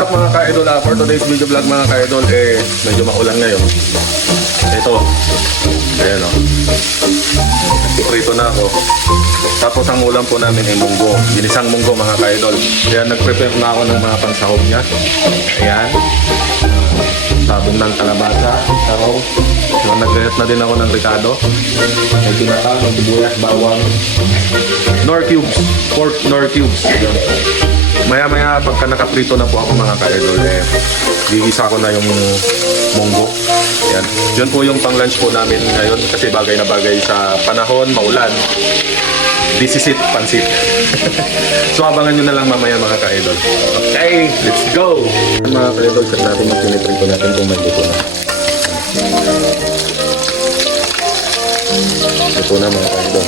What's up mga ka-idol? For today's video vlog mga ka-idol, medyo maulan ngayon. Ito, ayan o. Nagpiprito na ako. Tapos ang ulam po namin ay munggo. Ginisang munggo mga ka-idol. Kaya nag-prepare na ako ng mga pangsahog niya. Ayan. Sabong ng kalabasa. Sabaw. So, nag-gayat na din ako ng ricado. May tinaka, may sibuyas, bawang. Nor cubes. Pork nor cubes. Ayan. Maya-maya pagka nakaprito na po ako mga ka-idol, gigisa ko na yung munggo. Yan. Yun po yung pang-lunch po namin ngayon kasi bagay na bagay sa panahon, maulan. This is it, pansit. So abangan nyo na lang mamaya mga ka-idol. Okay, let's go! Mga ka-idol, cut natin yung piniprito natin kung may luto na. Luto na mga ka-idol.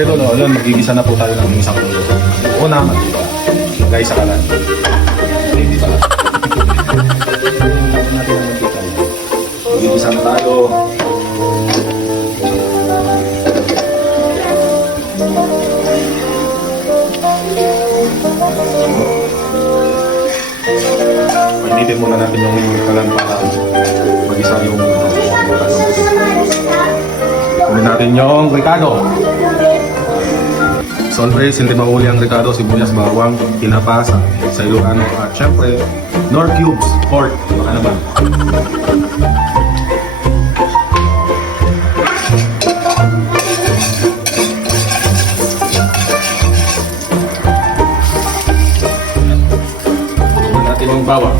Idol, yun, magigisa na po tayo ng isang munggo. Una, lagay sa kalan. Hindi pala. Magigisa na tayo. Painitin muna natin yung kalan para magisa yung kunin natin yung ricado. So always, hindi mahuli ang ricado, sibuyas, bawang, tinapa sa Ilocano. At syempre, nor cubes, pork. Baka naman. Tulungan natin yung bawang.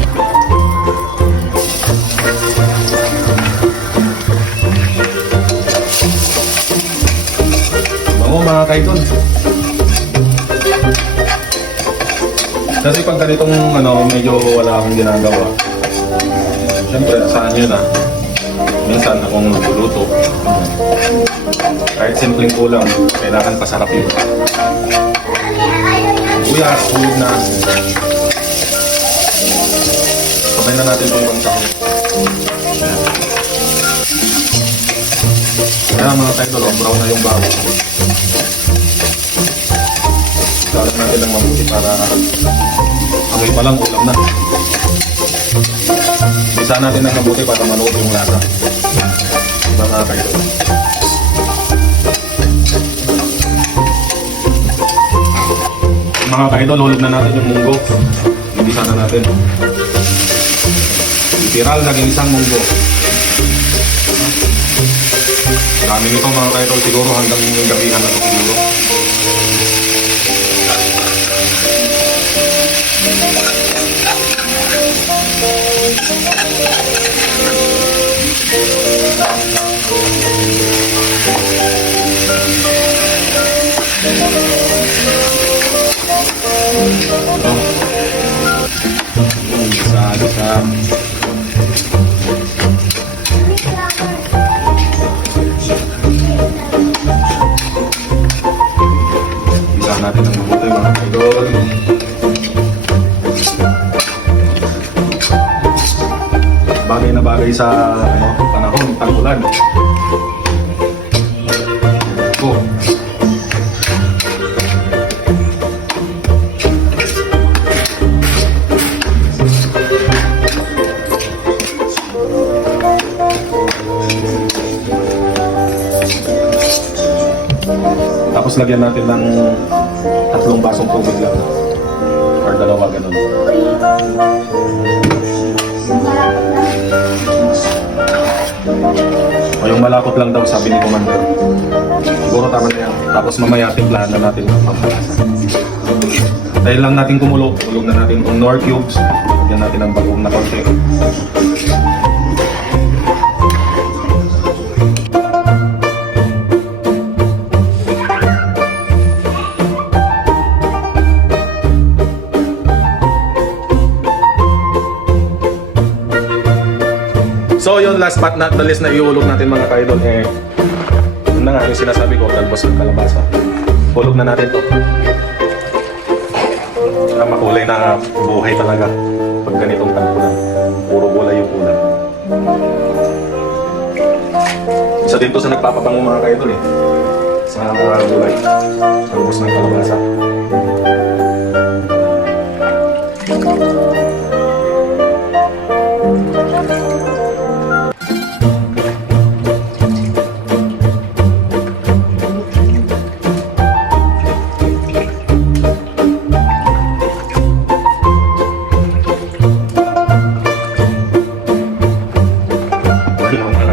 Bango mga kaidol. Kasi pag ganitong medyo wala akong ginagawa, syempre asahan nyo na minsan akong nagluluto. Kahit simpleng kulang, kailangan pasarap yun. Uyas, hulog na. Sabay na natin itong pangsahog. Kaya mga kaidol, brown na yung bawang. Salat natin lang mabuti para amoy pa lang ulam na. Bisa natin ng mabuti para maluto yung lasa. Diba mga kaidol? Mga kaidol, hulog na natin yung munggo. Ibisa na natin. Literal na ginisang munggo. Dami nito mga kaidol, siguro hanggang gabihan na ito siguro. Bisa natin ang mabuti mga idol. Bagay na bagay sa panahon, tag-ulan. Tapos lagyan natin ng 3 basong tubig lang. Or 2, ganun. O yung malapot lang daw, sabi ni Commander. Siguro tama na yan. Tapos mamaya timplahan na natin ng pampalasa. Dahil lang natin kumulo, tulog na natin yung nor cubes. Lagyan natin ng bagong na konti. So yun, last but not the least na iulog natin mga ka-idol, Yun na nga yung sinasabi ko, talbos ng kalabasa. Hulog na natin to. Makulay na buhay talaga pag ganitong tagpunan. Puro gulay yung ulam. Isa din to sa nagpapabango mga kaidol eh. Sa gulay. Talbos ng kalabasa.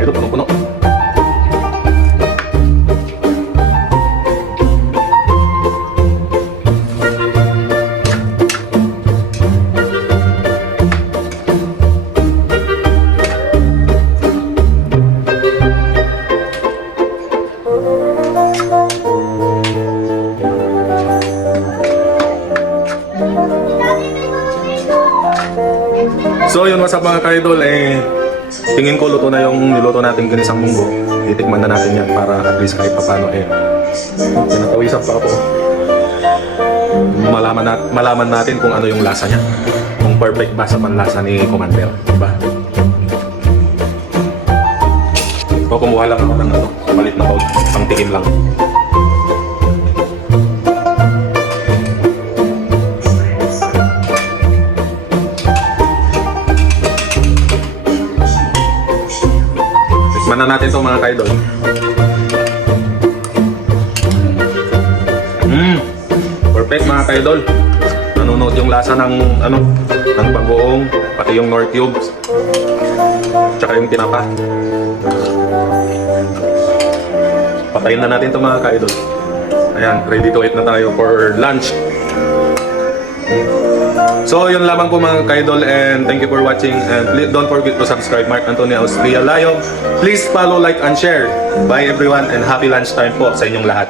Puno-puno. So yun, what's up mga ka-idol, tingin ko luto na yung niluto natin ginisang munggo. Titikman na natin yan para at least kahit papano pinatawisan pa ako. Malaman natin kung ano yung lasa niya. Kung perfect ba sa panlasa ni Commander, diba? So kumuha lang ako ng malit na bowl, pang tikim lang. Tikman na natin ito mga kaidol. Perfect mga kaidol. Nanonood yung lasa ng ng bagoong, pati yung nor cubes, tsaka yung tinapa. Patayin na natin ito mga kaidol. Ayan, ready to eat na tayo for lunch. So yun lamang po mga kaidol, and thank you for watching, and don't forget to subscribe. Mark Antonio Austria Layong. Please follow, like, and share. Bye everyone, and happy lunchtime po sa inyong lahat.